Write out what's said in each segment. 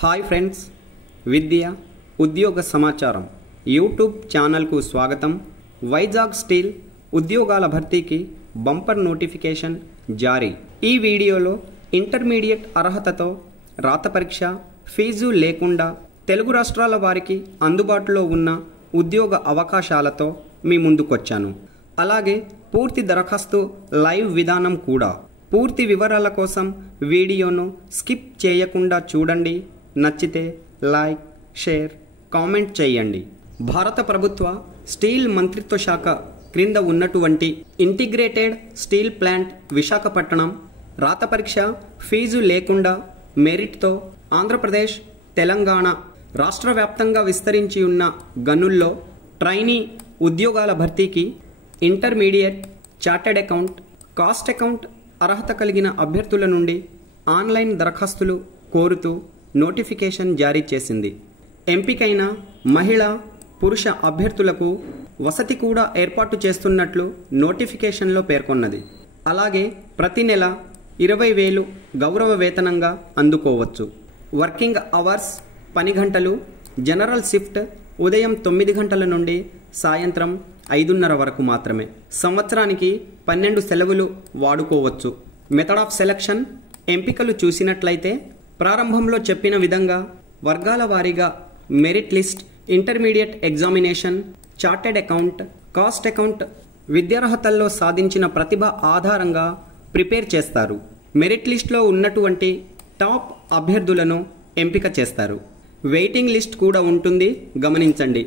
Hi friends, విద్య ఉద్యోగ సమాచారం YouTube ఛానల్కు స్వాగతం. వైజాగ్ స్టీల్ ఉద్యోగాల భర్తీకి బంపర్ నోటిఫికేషన్ జారీ. ఈ వీడియోలో ఇంటర్మీడియట్ అర్హతతో రాత పరీక్ష, ఫీజు లేకుండా తెలుగు రాష్ట్రాల వారికి అందుబాటులో ఉన్న ఉద్యోగ అవకాశాలతో మీ ముందుకొచ్చాను. అలాగే పూర్తి దరఖాస్తు లైవ్ విధానం కూడా. పూర్తి వివరాల కోసం వీడియోను స్కిప్ చేయకుండా చూడండి. నచ్చితే లైక్, షేర్, కామెంట్ చేయండి. భారత ప్రభుత్వ స్టీల్ మంత్రిత్వ శాఖ క్రింద ఉన్నటువంటి ఇంటిగ్రేటెడ్ స్టీల్ ప్లాంట్ విశాఖపట్నం రాత పరీక్ష, ఫీజు లేకుండా మెరిట్తో ఆంధ్రప్రదేశ్, తెలంగాణ రాష్ట్ర వ్యాప్తంగా విస్తరించి ఉన్న గనుల్లో ట్రైనీ ఉద్యోగాల భర్తీకి intermediate, chartered account, cost account అర్హత కలిగిన అభ్యర్థుల నుండి ఆన్లైన్ దరఖాస్తులు కోరుతూ నోటిఫికేషన్ జారీ చేసింది. ఎంపికైన మహిళా, పురుష అభ్యర్థులకు వసతి కూడా ఏర్పాటు చేస్తున్నట్లు నోటిఫికేషన్లో పేర్కొన్నది. అలాగే ప్రతి నెల 20,000 గౌరవ వేతనంగా అందుకోవచ్చు. వర్కింగ్ అవర్స్ పని గంటలు. జనరల్ షిఫ్ట్ ఉదయం 9 గంటల నుండి సాయంత్రం 5:30 వరకు మాత్రమే. సంవత్సరానికి 12 సెలవులు వాడుకోవచ్చు. మెథడ్ ఆఫ్ సెలక్షన్ ఎంపికలు చూసినట్లయితే ప్రారంభంలో చెప్పిన విధంగా వర్గాల వారీగా merit list, intermediate examination, chartered account, cost account విద్యార్హతల్లో సాధించిన ప్రతిభ ఆధారంగా ప్రిపేర్ చేస్తారు. మెరిట్ లిస్ట్లో ఉన్నటువంటి టాప్ అభ్యర్థులను ఎంపిక చేస్తారు. వెయిటింగ్ లిస్ట్ కూడా ఉంటుంది, గమనించండి.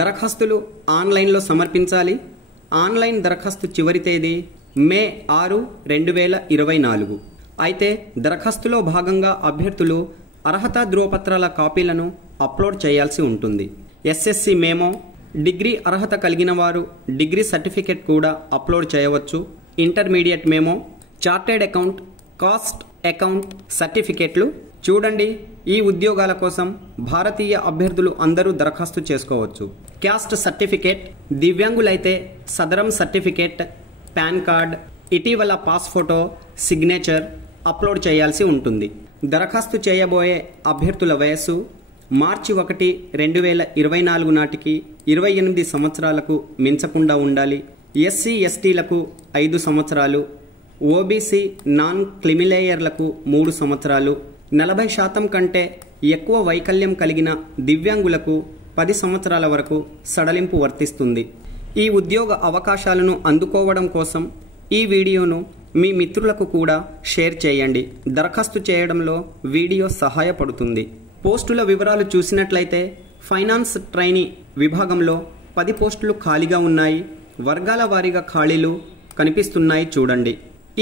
దరఖాస్తులు ఆన్లైన్లో సమర్పించాలి. ఆన్లైన్ దరఖాస్తు చివరి తేదీ మే 6, 2024. అయితే దరఖాస్తులో భాగంగా అభ్యర్థులు అర్హత ధ్రువపత్రాల కాపీలను అప్లోడ్ చేయాల్సి ఉంటుంది. ఎస్ఎస్సి మేమో, డిగ్రీ అర్హత కలిగిన వారు డిగ్రీ సర్టిఫికెట్ కూడా అప్లోడ్ చేయవచ్చు. ఇంటర్మీడియట్ మేమో, చార్టెడ్ అకౌంట్, కాస్ట్ అకౌంట్ సర్టిఫికెట్లు చూడండి. ఈ ఉద్యోగాల కోసం భారతీయ అభ్యర్థులు అందరూ దరఖాస్తు చేసుకోవచ్చు. క్యాస్ట్ సర్టిఫికేట్, దివ్యాంగులైతే సదరం సర్టిఫికేట్, పాన్ కార్డ్, ఇటీవల పాస్ ఫోటో, సిగ్నేచర్ అప్లోడ్ చేయాల్సి ఉంటుంది. దరఖాస్తు చేయబోయే అభ్యర్థుల వయస్సు మార్చి 1, 2024 నాటికి 28 సంవత్సరాలకు మించకుండా ఉండాలి. ఎస్సీ, ఎస్టీలకు 5 సంవత్సరాలు, ఓబీసీ నాన్ క్రిమిలేయర్లకు 3 సంవత్సరాలు, 40% కంటే ఎక్కువ వైకల్యం కలిగిన దివ్యాంగులకు 10 సంవత్సరాల వరకు సడలింపు వర్తిస్తుంది. ఈ ఉద్యోగ అవకాశాలను అందుకోవడం కోసం ఈ వీడియోను మీ మిత్రులకు కూడా షేర్ చేయండి. దరఖాస్తు చేయడంలో వీడియో సహాయపడుతుంది. పోస్టుల వివరాలు చూసినట్లయితే ఫైనాన్స్ ట్రైనీ విభాగంలో 10 పోస్టులు ఖాళీగా ఉన్నాయి. వర్గాల వారీగా ఖాళీలు కనిపిస్తున్నాయి చూడండి.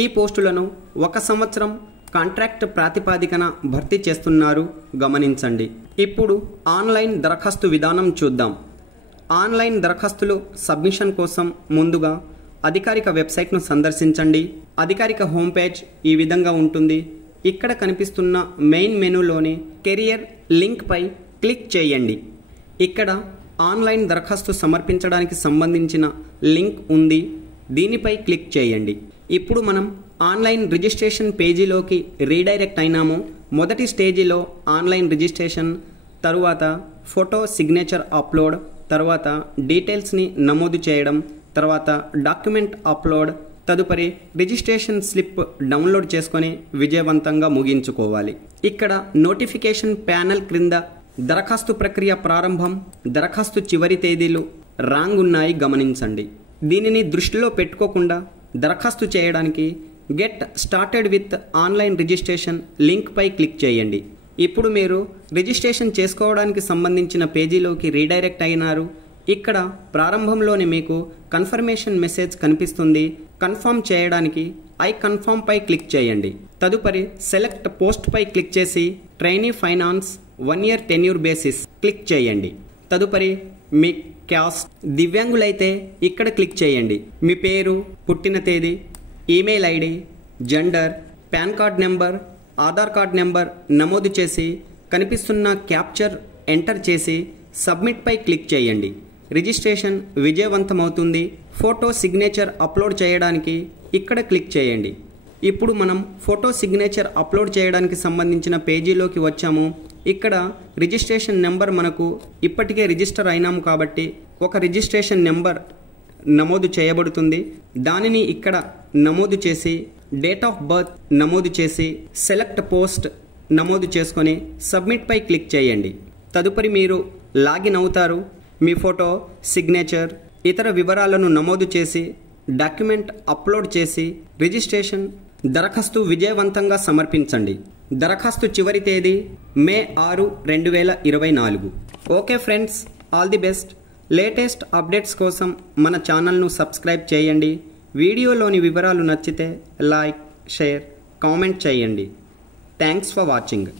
ఈ పోస్టులను 1 సంవత్సరం కాంట్రాక్ట్ ప్రాతిపాదికన భర్తీ చేస్తున్నారు, గమనించండి. ఇప్పుడు ఆన్లైన్ దరఖాస్తు విధానం చూద్దాం. ఆన్లైన్ దరఖాస్తులు సబ్మిషన్ కోసం ముందుగా అధికారిక వెబ్సైట్ను సందర్శించండి. అధికారిక హోమ్ పేజ్ ఈ విధంగా ఉంటుంది. ఇక్కడ కనిపిస్తున్న మెయిన్ మెనూలోని కెరియర్ లింక్ పై క్లిక్ చేయండి. ఇక్కడ ఆన్లైన్ దరఖాస్తు సమర్పించడానికి సంబంధించిన లింక్ ఉంది. దీనిపై క్లిక్ చేయండి. ఇప్పుడు మనం ఆన్లైన్ రిజిస్ట్రేషన్ పేజీలోకి రీడైరెక్ట్ అయినాము. మొదటి స్టేజిలో ఆన్లైన్ రిజిస్ట్రేషన్, తరువాత ఫోటో, సిగ్నేచర్ అప్లోడ్, తర్వాత డీటెయిల్స్ని నమోదు చేయడం, తర్వాత డాక్యుమెంట్ అప్లోడ్, తదుపరి రిజిస్ట్రేషన్ స్లిప్ డౌన్లోడ్ చేసుకొని విజయవంతంగా ముగించుకోవాలి. ఇక్కడ నోటిఫికేషన్ ప్యానెల్ క్రింద దరఖాస్తు ప్రక్రియ ప్రారంభం, దరఖాస్తు చివరి తేదీలు రాంగ్ ఉన్నాయి, గమనించండి. దీనిని దృష్టిలో పెట్టుకోకుండా దరఖాస్తు చేయడానికి get started with online registration link పై క్లిక్ చేయండి. ఇప్పుడు మీరు రిజిస్ట్రేషన్ చేసుకోవడానికి సంబంధించిన పేజీలోకి రీడైరెక్ట్ అయినారు. ఇక్కడ ప్రారంభంలోనే మీకు కన్ఫర్మేషన్ మెసేజ్ కనిపిస్తుంది. కన్ఫర్మ్ చేయడానికి ఐ కన్ఫర్మ్ పై క్లిక్ చేయండి. తదుపరి సెలెక్ట్ పోస్ట్ పై క్లిక్ చేసి trainee finance 1 year tenure basis click చేయండి. తదుపరి మీ క్యాస్ట్, దివ్యాంగులైతే ఇక్కడ క్లిక్ చేయండి. మీ పేరు, పుట్టిన తేదీ, email ID, gender, pan card number, Aadhaar card number నమోదు చేసి కనిపిస్తున్న క్యాప్చర్ ఎంటర్ చేసి సబ్మిట్ పై క్లిక్ చేయండి. రిజిస్ట్రేషన్ విజయవంతమవుతుంది. ఫోటో, సిగ్నేచర్ అప్లోడ్ చేయడానికి ఇక్కడ క్లిక్ చేయండి. ఇప్పుడు మనం ఫోటో సిగ్నేచర్ అప్లోడ్ చేయడానికి సంబంధించిన పేజీలోకి వచ్చాము. ఇక్కడ రిజిస్ట్రేషన్ నెంబర్ మనకు ఇప్పటికే రిజిస్టర్ అయినాము కాబట్టి ఒక రిజిస్ట్రేషన్ నెంబర్ నమోదు చేయబడుతుంది. దానిని ఇక్కడ నమోదు చేసి డేట్ ఆఫ్ బర్త్ నమోదు చేసి సెలెక్ట్ పోస్ట్ నమోదు చేసుకొని సబ్మిట్ పై క్లిక్ చేయండి. తదుపరి మీరు లాగిన్ అవుతారు. మీ ఫోటో, సిగ్నేచర్, ఇతర వివరాలను నమోదు చేసి డాక్యుమెంట్ అప్లోడ్ చేసి రిజిస్ట్రేషన్ దరఖాస్తు విజయవంతంగా సమర్పించండి. దరఖాస్తు చివరి తేదీ మే 6, 2024. Okay friends, all the best. Latest updates కోసం మన ఛానల్ను సబ్స్క్రైబ్ చేయండి. వీడియోలోని వివరాలు నచ్చితే లైక్, షేర్, కామెంట్ చేయండి. Thanks for watching.